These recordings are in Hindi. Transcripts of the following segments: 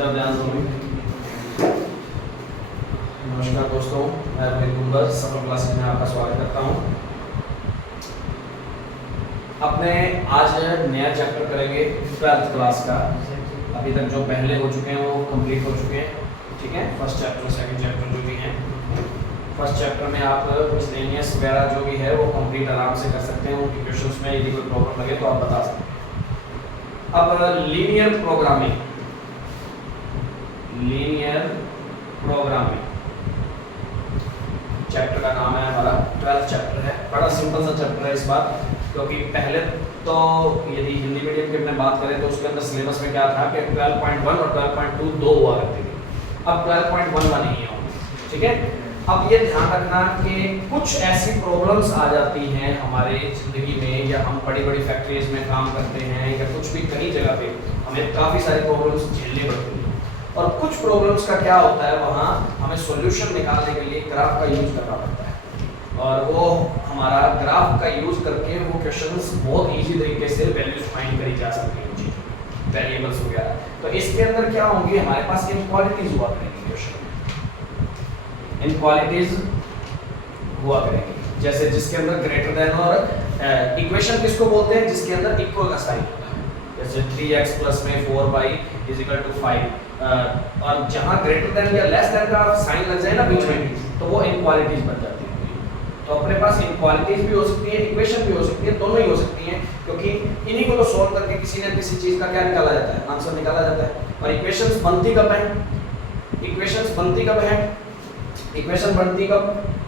तरफ ध्यान दोगे। नमस्कार दोस्तों, मैं रोहित कुंबर सफल क्लासेस में आपका स्वागत करता हूं। अपने आज नया चैप्टर करेंगे 12th क्लास का। अभी तक जो पहले हो चुके हैं वो कंप्लीट हो चुके हैं, ठीक है। फर्स्ट चैप्टर सेकंड चैप्टर जो भी हैं, फर्स्ट चैप्टर में आप मिसलेनियस वगैरह जो भी है वो कंप्लीट आराम से कर सकते हैं। उनके क्वेश्चंस में यदि कोई प्रॉब्लम लगे तो आप बता सकते हैं। अब लीनियर प्रोग्रामिंग चैप्टर का नाम है हमारा, 12th चैप्टर है। बड़ा सिंपल सा चैप्टर है इस बार, क्योंकि पहले तो यदि हिंदी मीडियम की अपने बात करें तो उसके अंदर सिलेबस में क्या था कि 12.1 और 12.2 दो हुआ करती थी। अब 12.1 नहीं है, ठीक है। अब ये ध्यान रखना कि कुछ ऐसी प्रॉब्लम्स आ जाती हैं हमारे ज़िंदगी में, या हम बड़ी बड़ी फैक्ट्रीज में काम करते हैं या कुछ भी कई जगह पे हमें काफ़ी सारी प्रॉब्लम्स झेलनी पड़ती हैं। और कुछ प्रॉब्लम्स का क्या होता है, वहाँ हमें सॉल्यूशन निकालने के लिए ग्राफ का यूज़ करना पड़ता है। और वो हमारा ग्राफ का यूज़ करके वो क्वेश्चंस बहुत ईजी तरीके से वैल्यूज फाइंड करी जा सकती हैं, चीज़ वेरिएबल्स वगैरह। तो इसके अंदर क्या होंगी, हमारे पास इनक्वालिटीज हुआ करेंगी, क्वेश्चन इनक्वालिटीज हुआ करेंगी। जैसे जिसके अंदर ग्रेटर देन और इक्वेशन किसको बोलते हैं, जिसके अंदर इक्वल का साइन होता है। जैसे 3x प्लस में 4y इज इक्वल टू 5, और जहां ग्रेटर देन या लेस देन का साइन लग जाए ना बीच में, तो वो इनक्वालिटीज बन जाती है। तो अपने पास इनक्वालिटीज भी हो सकती है, इक्वेशन भी हो सकती है, दोनों ही हो सकती हैं, क्योंकि इन्हीं को तो सॉल्व करके किसी न किसी चीज का क्या निकाला जाता है, आंसर निकाला जाता है। और इक्वेशंस बनती कब है, इक्वेशंस बनती कब है, इक्वेशन बनती कब,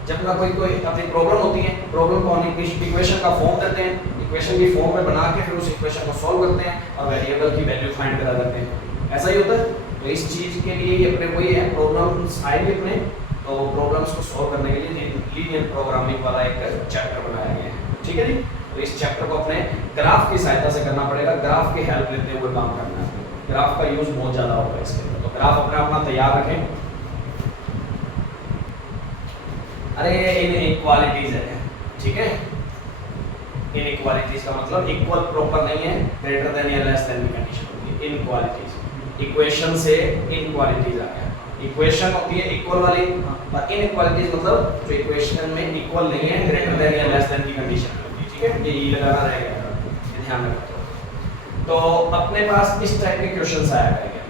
जब ना कोई अपनी प्रॉब्लम होती है, प्रॉब्लम को हम इक्वेशन का फॉर्म देते हैं, इक्वेशन की फॉर्म में बना के फिर उस इक्वेशन को सॉल्व करते हैं और वेरिएबल की वैल्यू फाइंड करा देते हैं। ऐसा ही होता है। तो इस चीज के लिए ये अपने वही है, प्रॉब्लम्स आएंगे अपने, तो प्रॉब्लम्स को सॉल्व करने के लिए लीनियर प्रोग्रामिंग वाला एक चैप्टर बनाया गया है, ठीक है जी। तो इस चैप्टर को अपने ग्राफ की सहायता से करना पड़ेगा, ग्राफ की हेल्प लेते हुए काम करना है। ग्राफ का यूज बहुत ज्यादा होगा इसके अंदर, तो ग्राफ अपना तैयार रखें। अरे इनइक्वालिटीज है, ठीक है। इनइक्वालिटीज का मतलब इक्वल प्रॉपर नहीं है, ग्रेटर देन या लेस देन की कंडीशन होती है इनइक्वालिटीज। इक्वेशन से इनइक्वालिटीज आ गया। इक्वेशन होती है इक्वल वाली, और इनइक्वालिटीज मतलब जो इक्वेशन में इक्वल नहीं है, ग्रेटर देन या लेस देन की कंडीशन होती है, ठीक है। ये लगाना रहेगा, ये ध्यान रखो। तो अपने पास इस टाइप के क्वेश्चंस आया करेंगे।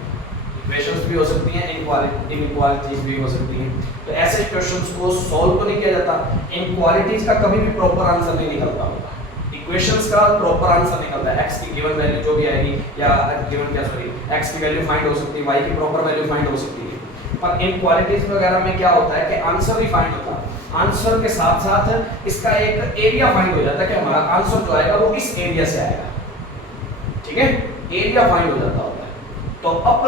इक्वेशंस भी हो सकती हैं, इनइक्वालिटीज भी हो सकती हैं। तो ऐसे क्वेश्चंस को सॉल्व तो नहीं किया जाता। इनइक्वालिटीज का कभी भी प्रॉपर आंसर नहीं निकलता होगा, इक्वेशंस का प्रॉपर आंसर निकलता है। x की गिवन वैल्यू जो भी आएगी, या गिवन क्या सॉरी x की वैल्यू फाइंड हो सकती है, y की प्रॉपर वैल्यू फाइंड हो सकती है। पर इनइक्वालिटीज वगैरह में क्या होता है कि आंसर भी फाइंड होता है, आंसर के साथ साथ इसका एक एरिया फाइंड हो जाता है कि हमारा आंसर जो आएगा वो इस एरिया से आएगा, ठीक है। एरिया फाइंड हो जाता होता है। तो अब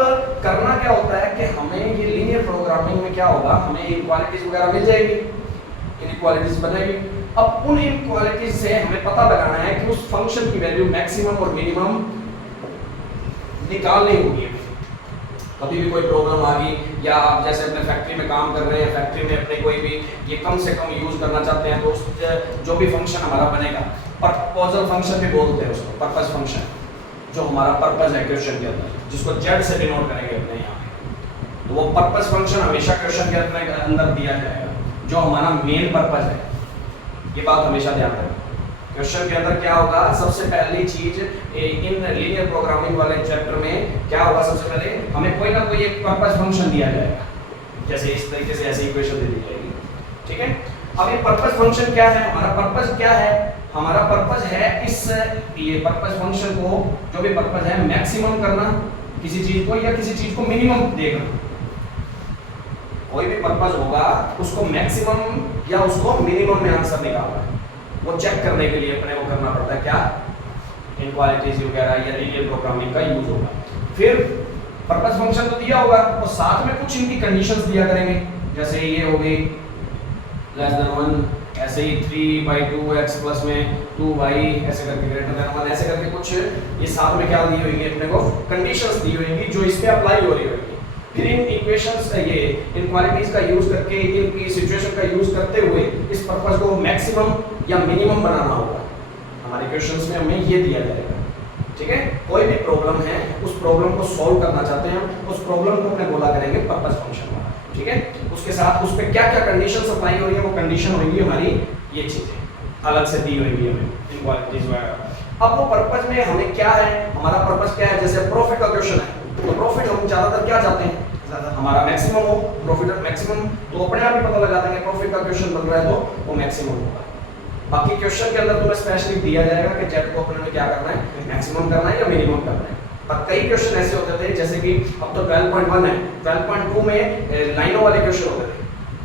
करना क्या होता है कि हमें ये लीनियर प्रोग्रामिंग में क्या होगा, हमें इनइक्वालिटीज वगैरह मिल जाएगी, इनइक्वालिटीज बनेगी। अब उन इनइक्वालिटीज से हमें पता लगाना है कि उस फंक्शन की वैल्यू मैक्सिमम और मिनिमम निकालनी होगी। कभी भी कोई प्रॉब्लम आ गई, या आप जैसे अपने फैक्ट्री में काम कर रहे हैं, फैक्ट्री में अपने कोई भी ये कम से कम यूज करना चाहते हैं, तो उस जो भी फंक्शन हमारा बनेगा, पर्पजल फंक्शन भी बोलते हैं उसको, पर्पस फंक्शन, जो हमारा पर्पस है क्वेश्चन के अंदर, जिसको z से डिनोट करेंगे अपने यहाँ पे। तो वो पर्पस फंक्शन हमेशा क्वेश्चन के अंदर दिया जाएगा, जो हमारा मेन पर्पस है। ये बात हमेशा ध्यान रखें। क्वेश्चन के अंदर क्या होगा, सबसे पहली चीज इन लीनियर प्रोग्रामिंग वाले चैप्टर में क्या होगा, सबसे पहले हमें कोई ना कोई एक पर्पस फंक्शन दिया जाएगा। जैसे इस तरीके से ऐसी इक्वेशन दे दी जाएगी, ठीक है। अब ये पर्पस फंक्शन क्या है, हमारा पर्पस क्या है, हमारा पर्पस है इस ये पर्पस फंक्शन को, जो भी पर्पस है, मैक्सिमम करना किसी चीज को, या किसी चीज को मिनिमम देखना। कोई भी पर्पस होगा उसको मैक्सिमम या उसको मिनिमम में आंसर निकालना है, वो चेक करने के लिए अपने को करना पड़ता है क्या, इनइक्वालिटीज वगैरह या लीनियर प्रोग्रामिंग का यूज होगा। फिर पर्पस फंक्शन तो दिया होगा, और साथ में कुछ इनकी कंडीशंस दिया करेंगे। जैसे ये हो गई लेस देन 1, ऐसे ही 3/2x प्लस में 2y, ऐसे करके ग्रेटर देन 1, ऐसे करके कुछ ये साथ में क्या दी होगी, अपने को कंडीशंस दी होगी जो इस पे अप्लाई हो रही होगी। फिर इन इक्वेशंस ये इनइक्वालिटीज का यूज करके, इनकी सिचुएशन का यूज करते हुए इस पर्पस को मैक्सिमम या मिनिमम बनाना होगा। हमारे क्वेश्चंस में हमें ये दिया जाएगा, ठीक है, कोई भी प्रॉब्लम है उस प्रॉब्लम को सॉल्व करना चाहते हैं, उस प्रॉब्लम को अपने बोला करेंगे पर्पस फंक्शन वाला, ठीक है। उसके साथ उस पे क्या क्या कंडीशन अप्लाई हो रही है, वो कंडीशन होगी हमारी ये चीजें अलग से दी हुई है हमें इनक्वालिटीज वगैरह। अब वो पर्पस में हमें क्या है, हमारा पर्पस क्या है, जैसे प्रॉफिट का क्वेश्चन है तो प्रॉफिट हम ज्यादातर क्या चाहते हैं, ज्यादा हमारा मैक्सिमम हो, प्रॉफिट मैक्सिमम, तो अपने आप ही पता लगा देंगे प्रॉफिट का क्वेश्चन बन रहा है तो वो मैक्सिमम होगा। बाकी क्वेश्चन के अंदर तुम्हें स्पेशली दिया जाएगा कि जेड को अपने में क्या करना है, मैक्सिमम करना है या मिनिमम करना है। पर कई क्वेश्चन ऐसे होते थे जैसे कि अब तो 12.1 है, 12.2 में लाइनों वाले क्वेश्चन होते थे,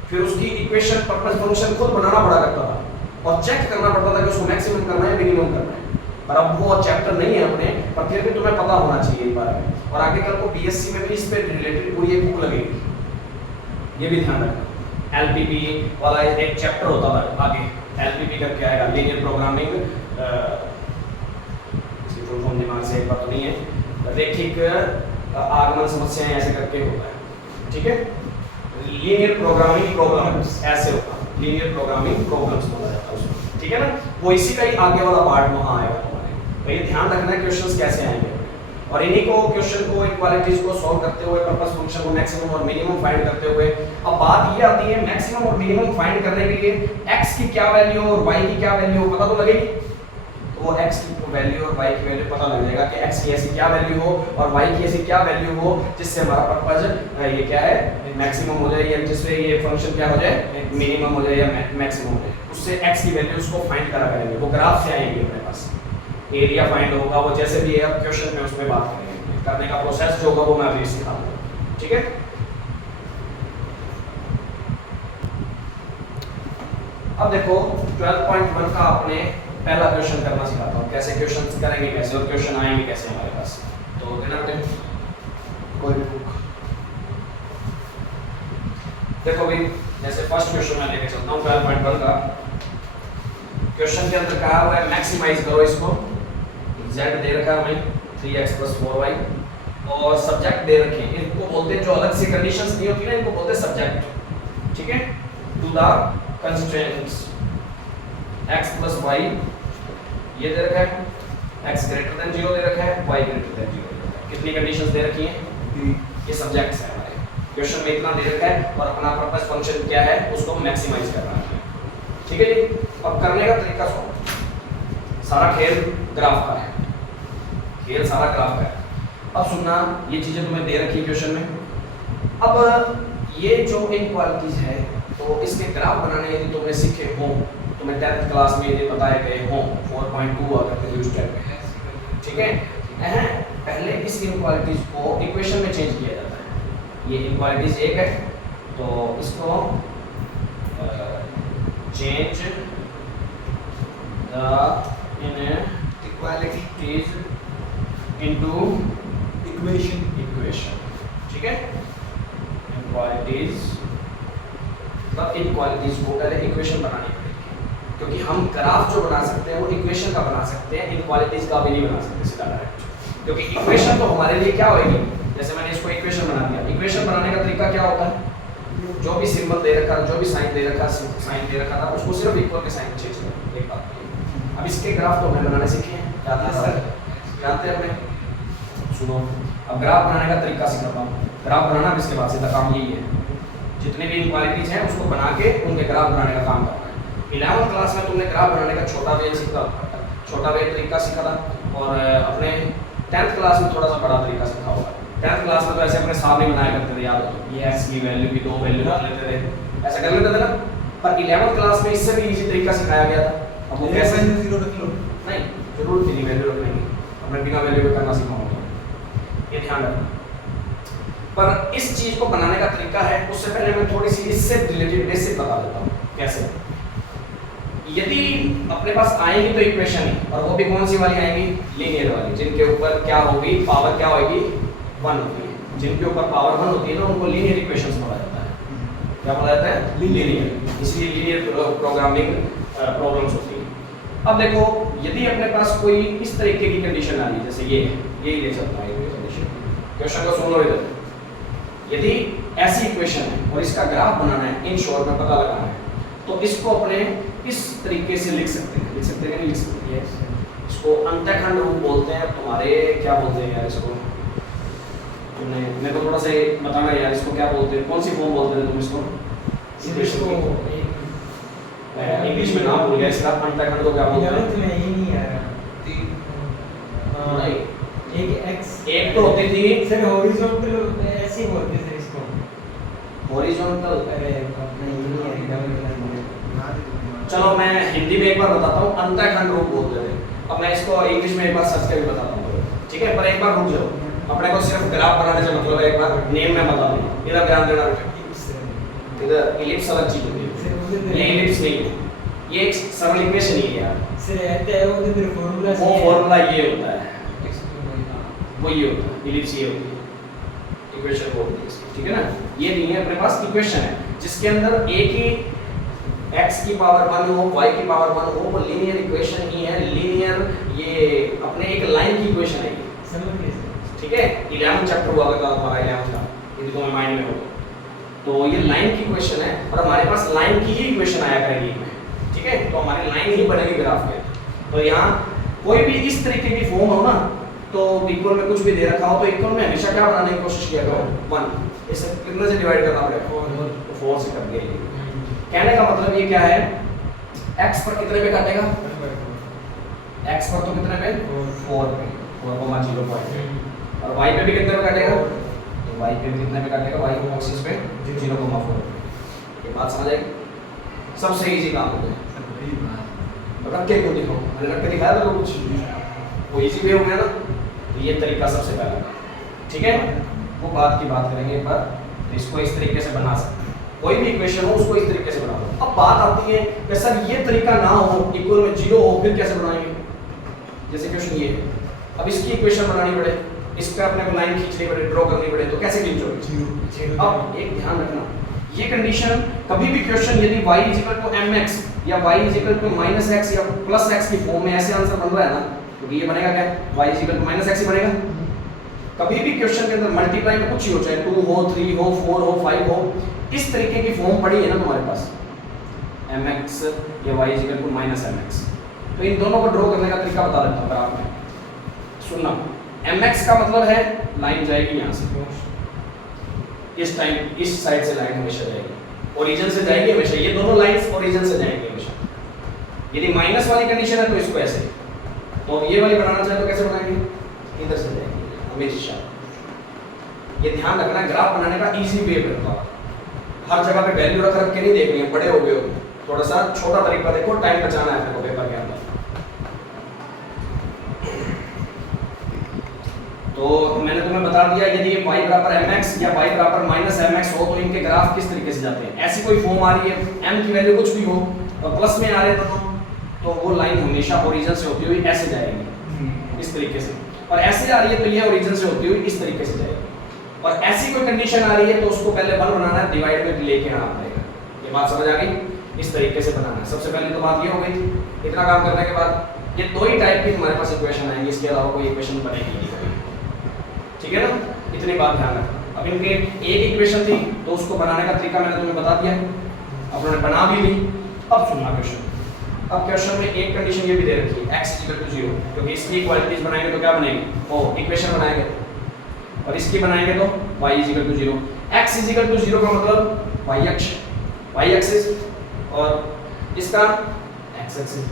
फिर उसकी इक्वेशन पर्पस फंक्शन खुद बनाना पड़ा करता था और चेक करना पड़ता था कि उसको मैक्सिमम करना है मिनिमम करना है। पर अब वो चैप्टर नहीं है अपने, पर फिर भी तुम्हें पता होना चाहिए इस बारे में। और आगे कल को बीएससी में भी इस पे रिलेटेड पूरी एक बुक लगेगी, ये भी ध्यान रखना। एलपीपी वाला एक चैप्टर होता था आगे, एलपीपी करके आएगा, लीनियर प्रोग्रामिंग, इसकी फुल फॉर्म दिमाग से एक बात तो नहीं है, रैखिक आगमन समस्याएं ऐसे करके होता है, ठीक है। लीनियर प्रोग्रामिंग प्रॉब्लम्स ऐसे होता है, लीनियर प्रोग्रामिंग प्रॉब्लम्स बोला जाता है उसको, ठीक है ना। वो इसी का ही आगे वाला पार्ट वहां आएगा तुम्हारे, तो ये ध्यान रखना है क्वेश्चंस कैसे आएंगे। और इन्हीं को क्वेश्चन को इक्वालिटीज को सॉल्व करते हुए पर्पस फंक्शन को मैक्सिमम और मिनिमम फाइंड करते हुए, अब बात ये आती है मैक्सिमम और मिनिमम फाइंड करने के लिए x की क्या वैल्यू और y की क्या वैल्यू पता तो लगेगी। तो वो x की वैल्यू और y की वैल्यू पता लग जाएगा कि x की ऐसी क्या वैल्यू हो और y की ऐसी क्या वैल्यू हो जिससे हमारा पर्पस ये क्या है, मैक्सिमम हो जाए, या जिससे ये फंक्शन क्या हो जाए, मिनिमम हो जाए या मैक्सिमम हो जाए। उससे x की वैल्यू उसको फाइंड करा करेंगे, वो ग्राफ से आएंगे अपने पास, एरिया फाइंड होगा, वो जैसे भी है अब क्वेश्चन में उसमें बात करेंगे, करने का प्रोसेस जो होगा वो मैं अभी सिखा दूंगा, ठीक है। अब देखो 12.1 का आपने पहला क्वेश्चन करना सिखाता हूँ, कैसे क्वेश्चन करेंगे कैसे और क्वेश्चन आएंगे कैसे हमारे पास। तो कोई भी बुक देखो भाई, जैसे फर्स्ट क्वेश्चन मैं लेके चलता हूँ 12.1 का। क्वेश्चन के अंदर कहा हुआ है मैक्सिमाइज करो इसको, z दे रखा है हमें 3x + 4y और सब्जेक्ट दे रखे हैं, इनको बोलते हैं जो अलग से कंडीशंस दी होती है ना, इनको बोलते हैं सब्जेक्ट, ठीक है। To the constraints x + y ये दे रखा है, x > 0 दे रखा है, y > 0 दे रखा है। कितनी कंडीशंस दे रखी हैं, ये सब्जेक्ट्स है हमारे क्वेश्चन में, इतना दे रखा है और अपना पर्पस फंक्शन क्या है उसको मैक्सिमाइज करना है, ठीक है जी। अब करने का तरीका सारा खेल ग्राफ का है, खेल सारा ग्राफ का है। अब सुनना, ये चीजें तुम्हें दे रखी है क्वेश्चन में। अब ये जो इनक्वालिटीज है तो इसके ग्राफ बनाने यदि तुमने सीखे हो, तुम्हें 10th क्लास में यदि बताए गए हो 4.2 अगर तो यूज टाइप में, ठीक है। पहले इस इनक्वालिटीज को इक्वेशन में चेंज किया जाता है। ये इनक्वालिटीज एक है तो इसको change the inequalities into equation, ठीक है। इनक्वालिटीज को पहले इक्वेशन बनानी पड़ेगी, क्योंकि हम ग्राफ जो बना सकते हैं वो इक्वेशन का बना सकते हैं, इनक्वालिटीज का भी नहीं बना सकते सीधा डायरेक्ट, क्योंकि इक्वेशन तो हमारे लिए क्या होगी, जैसे मैंने इसको इक्वेशन बना दिया। इक्वेशन बनाने का तरीका क्या होता है, जो भी सिंबल दे रखा, जो भी साइन दे रखा, साइन दे रखा था उसको सिर्फ इक्वल के साइन चेंज करना, एक बात। अब इसके ग्राफ तो हमने बनाने सीखे हैं, जानते हैं अपने। सुनो, अब ग्राफ बनाने का तरीका सिखाता हूँ। ग्राफ बनाना इसके बाद सीधा काम यही है, जितने भी इनक्वालिटीज हैं उसको बना के उनके ग्राफ बनाने का काम करना है। 11th क्लास में तुमने ग्राफ बनाने का छोटा वे सीखा, छोटा वे तरीका सीखा था, और अपने 10th क्लास में थोड़ा सा बड़ा तरीका सीखा होगा। 10th क्लास में तो ऐसे अपने सामने बनाया करते थे, याद हो, ये x की वैल्यू की 2 वैल्यू डाल लेते थे, ऐसा कर लेते थे ना। पर 11th क्लास में इससे भी इजी तरीका सिखाया गया था। अब वो कैसे 0 रख लो, नहीं जरूर की वैल्यू रख लेंगे, हमने बिना वैल्यू के करना सीखा होगा, ये ध्यान रखना। पर इस चीज को बनाने का तरीका है, उससे पहले मैं थोड़ी सी इससे रिलेटेड बेसिक बता देता हूँ कैसे। यदि अपने पास आएगी तो इक्वेशन ही, और वो भी कौन सी वाली आएगी, लीनियर वाली, जिनके ऊपर क्या होगी, पावर क्या होगी, 1 होती है। जिनके ऊपर पावर 1 होती है ना उनको लीनियर इक्वेशंस बोला जाता है। क्या बोला जाता है, लीनियर, इसलिए लीनियर प्रोग्रामिंग प्रॉब्लम्स होती है। अब देखो, यदि अपने पास कोई इस तरीके की कंडीशन आ रही है, जैसे ये यही ले सकता है कंडीशन, क्वेश्चन को सुन लो इधर। यदि ऐसी इक्वेशन है और इसका ग्राफ बनाना है, इन शॉर्ट में पता लगाना है, तो इसको अपने इस तरीके से लिख सकते हैं, लिख सकते हैं, नहीं लिख सकते हैं, इसको अंतःखंड रूप बोलते हैं। तुम्हारे क्या बोलते हैं यार इसको, तुमने मेरे को थोड़ा सा बताना यार, इसको क्या बोलते हैं, कौन सी फॉर्म बोलते हैं तुम इसको? इंग्लिश में नाम भूल गया इसका, अंतःखंड को क्या बोलते हैं? एक तो होती थी सर हॉरिजॉन्टल, ऐसे बोलते हैं इसको हॉरिजॉन्टल। अरे चलो मैं हिंदी में एक बार बताता हूँ, अंतःखंड रूप बोलते थे। अब मैं इसको इंग्लिश में एक बार सर्च करके बताता हूँ, ठीक है? पर एक बार रुक जाओ, अपने को सिर्फ ग्राफ बनाने से मतलब है। एक बार नेम में बता दूँ, इधर ध्यान देना, इधर इलिप्स अलग चीज होती है, ये इलिप्स नहीं है, ये एक सरल इक्वेशन ही है यार। सर रहते हैं वो तो फार्मूला, वो फार्मूला ये होता है, वो ये होता है, इलिप्स ये होती है, इक्वेशन बोलते हैं इसको, ठीक है ना? ये नहीं है अपने पास, इक्वेशन है जिसके अंदर एक ही x की पावर 1 हो, y की पावर 1 हो, वो लीनियर इक्वेशन ही है। लीनियर ये अपने एक लाइन की इक्वेशन है ये, समझ गए? ठीक है? 11 चैप्टर हुआ करता हमारा 11 का, यदि तुम्हें माइंड में हो तो ये लाइन की इक्वेशन है, और हमारे पास लाइन की ही इक्वेशन आया करेगी में, ठीक है? तो हमारी लाइन ही बनेगी ग्राफ के। तो यहाँ कोई भी इस तरीके की फॉर्म हो ना, तो इक्वल में कुछ भी दे रखा हो तो इक्वल में हमेशा क्या बनाने की कोशिश किया करो, 1। इसे कितने से डिवाइड करना पड़ेगा? 4 से कर दिया। कहने का मतलब ये क्या है, x पर कितने पे काटेगा? x पर तो कितने पे? 4 पे, 4,0 पॉइंट। और y पे भी कितने पे काटेगा? तो y पे भी कितने पे काटेगा? y एक्सिस पे 0,4। ये बात समझ आई? सबसे इजी काम हो गया। रख के क्यों दिखाओ, मैंने रख के दिखाया था तो कुछ वो इजी वे हो गया ना। तो ये तरीका सबसे पहला, ठीक है? वो बात की बात करेंगे एक बार, इसको इस तरीके से बना सकते हैं। कोई भी इक्वेशन हो उसको इस तरीके से बना दो। अब बात आती है कि सर ये तरीका ना हो, इक्वल में 0 हो, फिर कैसे बनाएंगे? जैसे क्वेश्चन ये है, अब इसकी इक्वेशन बनानी पड़े, इसका अपने को लाइन खींचनी पड़े, ड्रॉ करनी पड़े, तो कैसे खींचोगे? अब एक ध्यान रखना, ये कंडीशन कभी भी क्वेश्चन यदि y mx या y -x या +x की फॉर्म में ऐसे आंसर बन रहा है ना, तो ये बनेगा क्या? y -x ही बनेगा। कभी भी क्वेश्चन के अंदर मल्टीप्लाई में कुछ ही हो, चाहे 2 हो, 3 हो, 4 हो, 5 हो, इस तरीके की फॉर्म पड़ी है ना तुम्हारे पास, mx या y -mx, तो इन दोनों को ड्रॉ करने का तरीका बता देता हूँ ग्राफ में। सुनना, mx का मतलब है लाइन जाएगी यहाँ से, इस टाइम इस साइड से लाइन हमेशा जाएगी, ओरिजिन से जाएगी हमेशा, ये दोनों लाइंस ओरिजिन से जाएंगी हमेशा। यदि माइनस वाली कंडीशन है तो इसको ऐसे, तो ये वाली बनाना चाहे तो कैसे बनाएंगे? इधर से जाएंगे हमेशा। ये ध्यान रखना, ग्राफ बनाने का इजी वे करता हूँ, हर जगह पे वैल्यू रख के नहीं देखनी है, बड़े हो गए हो, थोड़ा सा छोटा तरीका देखो, टाइम बचाना है आपको पेपर के अंदर। तो मैंने तुम्हें बता दिया, यदि ये y mx या y -mx हो तो इनके ग्राफ किस तरीके से जाते हैं। ऐसी कोई फॉर्म आ रही है, m की वैल्यू कुछ भी हो और प्लस में आ रहे दोनों, तो वो लाइन हमेशा ओरिजिन से होती हुई ऐसे जाएगी, इस तरीके से, और ऐसे आ रही है तो ये ओरिजिन से होती हुई इस तरीके से जाएगी। और ऐसी कोई कंडीशन आ रही है तो उसको पहले 1 बनाना है, डिवाइड में लेके आना पड़ेगा। ये बात समझ आ गई? इस तरीके से बनाना है। सबसे पहले तो बात ये हो गई थी। इतना काम करने के बाद ये 2 ही टाइप की तुम्हारे पास इक्वेशन आएंगी, इसके अलावा कोई इक्वेशन बनेगी नहीं, ठीक है ना? इतनी बात ध्यान रखना। अब इनके एक इक्वेशन थी तो उसको बनाने का तरीका मैंने तुम्हें बता दिया, अब उन्होंने बना भी ली। अब सुनना क्वेश्चन, अब क्वेश्चन में एक कंडीशन ये भी दे रखी है, x 0, क्योंकि इसकी इक्वालिटीज बनाएंगे तो क्या बनेगी? ओ इक्वेशन बनाएंगे, और इसकी बनाएंगे तो y 0। x 0 का मतलब y अक्ष, y एक्सिस, और इसका x एक्सिस,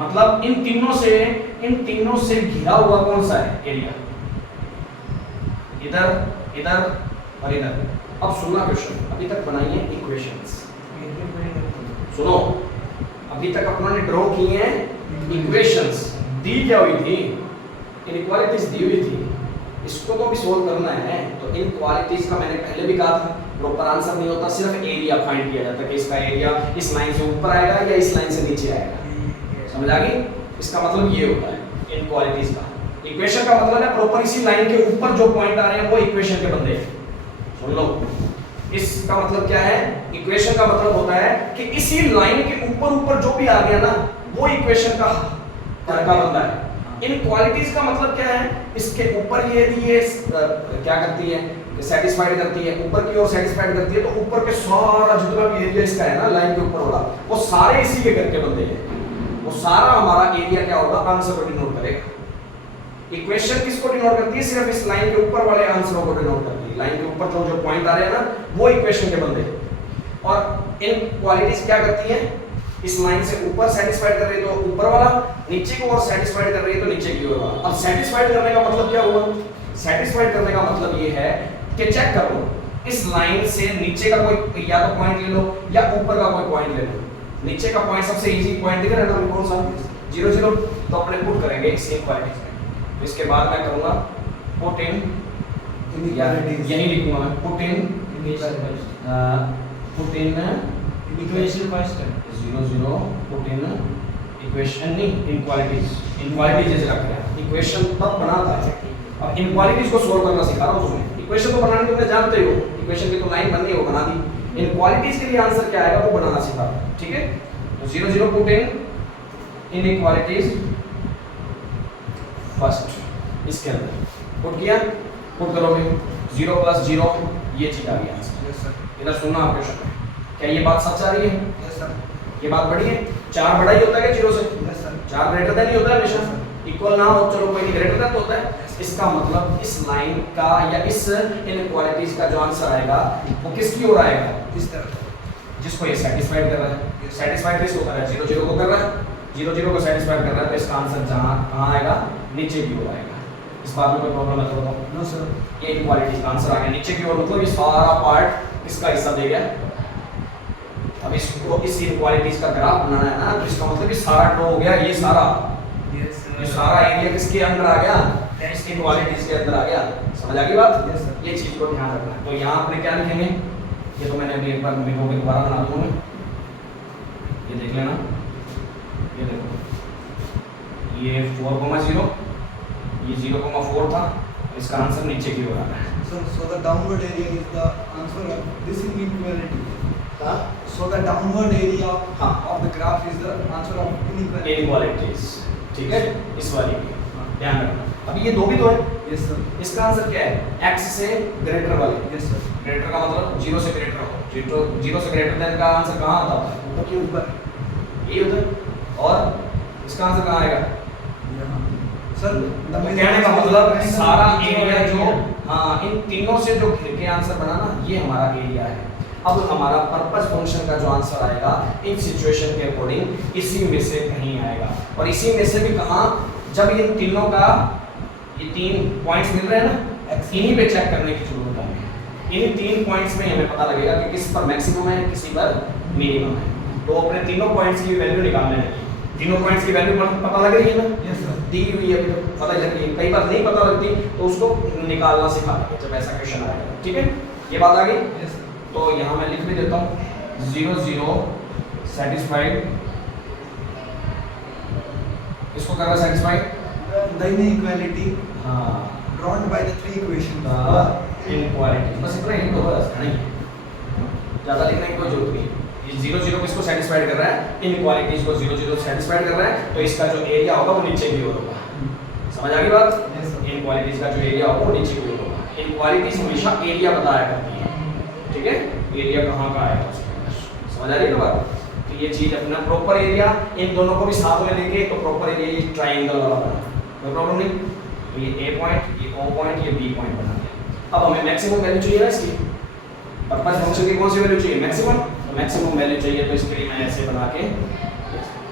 मतलब इन तीनों से घिरा हुआ कौन सा है एरिया? इधर, इधर और इधर। अब सुनना क्वेश्चन, अभी तक बनाइए इक्वेशंस, सुनो, अभी तक अपनों ने ड्रॉ किए हैं इक्वेशंस, दी क्या हुई थी? इनइक्वालिटीज दी हुई थी, इसको तो भी सोल्व करना है। तो इनइक्वालिटीज का मैंने पहले भी कहा था, प्रॉपर आंसर नहीं होता, सिर्फ एरिया फाइंड किया जाता है कि इसका एरिया इस लाइन से ऊपर आएगा या इस लाइन से नीचे आएगा। समझ आ गई? इसका मतलब ये होता है इनइक्वालिटीज का। इक्वेशन का मतलब है प्रॉपर इसी लाइन के ऊपर जो पॉइंट आ रहे हैं वो इक्वेशन के बंदे हैं। सुन लो, इसका मतलब क्या है? इक्वेशन का मतलब होता है कि इसी लाइन के ऊपर जो भी आ गया ना वो इक्वेशन का बंदा है। इनइक्वालिटीज का मतलब क्या है? इसके ऊपर ये क्या करती है? सेटिस्फाइड करती है, ऊपर की ओर सेटिस्फाइड करती है, तो ऊपर के सारा जितना भी एरिया इसका है ना लाइन के ऊपर वाला, वो सारे इसी के करके बनते हैं। वो सारा हमारा एरिया क्या होगा, आंसर को डिनोट करेगा। इक्वेशन किसको डिनोट करती है, सिर्फ इस लाइन के ऊपर वाले आंसरों को डिनोट करती है। लाइन के ऊपर जो जो पॉइंट आ रहे हैं ना, वो इक्वेशन के बंदे। और इन क्वालिटीज क्या करती हैं, इस लाइन से ऊपर सेटिस्फाइड कर रही है तो ऊपर वाला, नीचे को और सेटिस्फाइड कर रही है तो नीचे की ओर वाला। अब सेटिस्फाइड करने का मतलब क्या हुआ, सेटिस्फाइड करने का मतलब ये है कि चेक कर लो, इस लाइन से नीचे का कोई या तो पॉइंट ले लो या ऊपर का कोई पॉइंट ले लो। नीचे का पॉइंट सबसे इजी पॉइंट दिख रहा है ना, कौन सा, 0 0, तो अपने पुट करेंगे सेम क्वालिटीज में। तो इसके बाद मैं करूंगा पुट इन, यही लिखूंगा मैं, put in equation first 0 0, put in equation नहीं, इनक्वालिटीज, इनक्वालिटीज जैसे रख रहे हैं। इक्वेशन तब बनाता है, अब इनक्वालिटीज को सोल्व करना सिखा रहा हूं तुम्हें। इक्वेशन तो बनानी तुमने जानते हो, इक्वेशन की तो लाइन बननी है वो बना दी। इनक्वालिटीज के लिए आंसर क्या आएगा वो बनाना सिखा, ठीक है। तो 0 0 पुट इन इनइक्वालिटीज फर्स्ट, इसके अंदर पुट किया, पुट करोगे 0 + 0, ये चीज आ गई आंसर। Yes sir. इधर सुनना आप क्वेश्चन, क्या ये बात सच आ रही है, यस सर। ये बात बड़ी है। 4 बड़ा ही होता है क्या 0 से, यस सर। 4 ग्रेटर देन ही होता है हमेशा, इक्वल ना हो चलो कोई नहीं, ग्रेटर देन तो होता है। इसका मतलब इस लाइन का या इस इनइक्वालिटीज का जो आंसर आएगा वो किसकी ओर आएगा, इस तरफ। जिसको ये सेटिस्फाइड कर रहा है। सेटिस्फाइड किसको कर रहा है, 0 0 को कर रहा है, 0 0 को सेटिस्फाइड कर रहा है, तो इसका आंसर जहां कहां आएगा, नीचे की ओर आएगा। इस बात में कोई प्रॉब्लम है तो बताओ। No sir. ये इनइक्वालिटीज का आंसर आ गया नीचे की ओर, मतलब ये सारा पार्ट इसका हिस्सा दे गया। अब इसको इस इनइक्वालिटीज का ग्राफ बनाना है ना, तो इसका मतलब ये सारा ड्रॉ हो गया, ये सारा, यस ये सर। सारा एरिया किसके अंदर आ गया, इसकी इनइक्वालिटीज के अंदर आ गया। समझ आ गई बात, यस सर। ये चीज को ध्यान रखना है। तो यहाँ आपने क्या लिखेंगे, ये तो मैंने अभी एक बार वीडियो के दोबारा बना दूंगा, ये देख लेना, ये देखो, ये 4,0, ये 0,4 था, इसका आंसर नीचे की ओर आ रहा है। So the downward area is the answer of this inequality. हाँ, So the downward area हाँ, of the graph is the answer of inequality. Inequalities, ठीक है, इस वाली की ध्यान रखना। अभी ये दो भी तो है, Yes sir. इसका आंसर क्या है, x से ग्रेटर वाले। Yes sir. ग्रेटर का मतलब 0 से ग्रेटर हो, 0 से ग्रेटर देन का आंसर कहाँ आता है, ऊपर के ऊपर। ये होता है। और इसका आंसर कहाँ आएगा, यहाँ। सर तो कहने का मतलब सारा एरिया जो, हाँ, इन तीनों से जो घिर के आंसर बना ना, ये हमारा एरिया है। अब हमारा पर्पस फंक्शन का जो आंसर आएगा इन सिचुएशन के अकॉर्डिंग इसी में से कहीं आएगा। और इसी में से भी कहाँ, जब इन तीनों का ये 3 पॉइंट्स मिल रहे हैं ना, इन्हीं पे चेक करने की जरूरत है। इन 3 पॉइंट्स में हमें पता लगेगा कि किस पर मैक्सिमम है, किसी पर मिनिमम है। तो अपने तीनों पॉइंट्स की वैल्यू निकालने हैं। तीनों पॉइंट्स की वैल्यू पता लग रही है ना, Yes sir. दी हुई है, अभी तो पता लग रही है। कई बार नहीं पता लगती तो उसको निकालना सिखा देंगे जब ऐसा क्वेश्चन आएगा, ठीक है। ये बात आ गई। Yes sir. तो यहाँ मैं लिख भी देता हूँ 0 0 सेटिस्फाइड, इसको कर रहा सेटिस्फाइड, The inequality हाँ, drawn by the 3 equations. Inequality, बस इतना ही तो बस, नहीं ज़्यादा लिखने की कोई जरूरत नहीं। ये 0 0 किसको सेटिस्फाइड कर रहा है, इनइक्वालिटीज को 0 0 सेटिस्फाइड कर रहा है, तो इसका जो एरिया होगा वो नीचे की ओर होगा। समझ आ गई बात, Yes sir. इनइक्वालिटीज का जो एरिया होगा वो नीचे की ओर होगा। इनइक्वालिटीज हमेशा एरिया बताया करती है, ठीक है, एरिया कहाँ का आएगा उसके अंदर। समझ आ रही है ना बात। तो ये चीज अपना प्रॉपर एरिया, इन दोनों को भी साथ में लेके तो प्रॉपर एरिया ये ट्रायंगल वाला बना, कोई प्रॉब्लम नहीं। तो ये ए पॉइंट, ये ओ पॉइंट, ये बी पॉइंट बना दिया। अब हमें मैक्सिमम वैल्यू चाहिए ना इसकी, पर्पस फंक्शन की कौन सी वैल्यू चाहिए, मैक्सिमम। तो मैक्सिमम वैल्यू चाहिए, तो इसके लिए मैं ऐसे बना के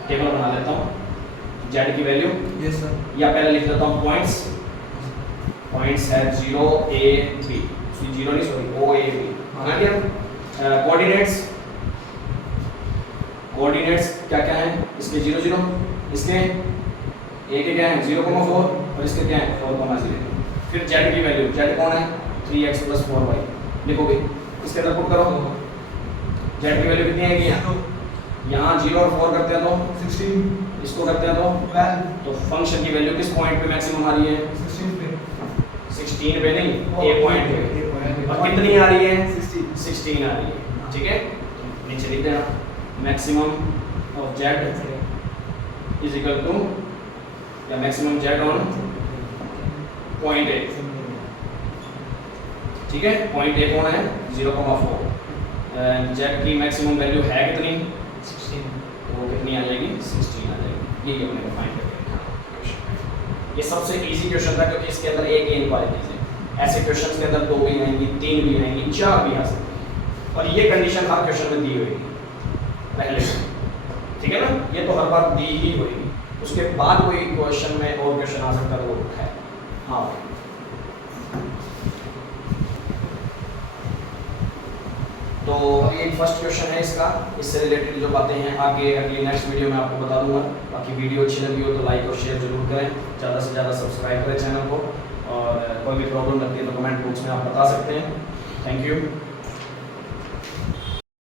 टेबल बना लेता हूँ, जेड की वैल्यू, Yes sir. या पहले लिख देता हूँ पॉइंट्स, पॉइंट्स है 0 A B, 0 नहीं सॉरी O A B, बना दिया। कोऑर्डिनेट्स, कोऑर्डिनेट्स क्या क्या है इसके, 0 0, इसके ए के क्या है 0,4 और इसके क्या है 4,0। फिर जेड की वैल्यू, जेड कौन है 3x + 4y, लिखोगे इसके अंदर पुट करो। जेड की वैल्यू कितनी आएगी, यहाँ 0 और 4 करते हैं तो 16, इसको करते हैं तो 12, तो फंक्शन की वैल्यू किस पॉइंट पे मैक्सिमम आ रही है, 16 पे, 16 पे नहीं, ए पॉइंट पे। A point पे। और कितनी आ रही है, 16. 16 आ रही है, ठीक है। नीचे लिख देना maximum of Z is equal to, या maximum Z on point A, ठीक है। पॉइंट ए कौन है 0,4, जेड की मैक्सिमम वैल्यू है कितनी, 16 तो वो कितनी आ जाएगी 16 आ जाएगी। यही अपने को फाइंड करके लिखना क्वेश्चन। ये सबसे इजी क्वेश्चन था क्योंकि इसके अंदर एक इनक्वालिटीज है। ऐसे क्वेश्चंस के अंदर 2 भी आएंगी, 3 भी आएंगी, 4 भी आ सकती है, और ये कंडीशन हर क्वेश्चन में दी हुई है पहले से, ठीक है ना। ये तो हर बार दी ही होगी, उसके बाद कोई क्वेश्चन में और क्वेश्चन आ सकता है वो है। हाँ तो ये फर्स्ट क्वेश्चन है इसका, इससे रिलेटेड जो बातें हैं आगे अगली नेक्स्ट वीडियो में आपको बता दूंगा। बाकी वीडियो अच्छी लगी हो तो लाइक और शेयर जरूर करें, ज़्यादा से ज़्यादा सब्सक्राइब करें चैनल को, और कोई भी प्रॉब्लम लगती है तो कमेंट बॉक्स में आप बता सकते हैं। Thank you.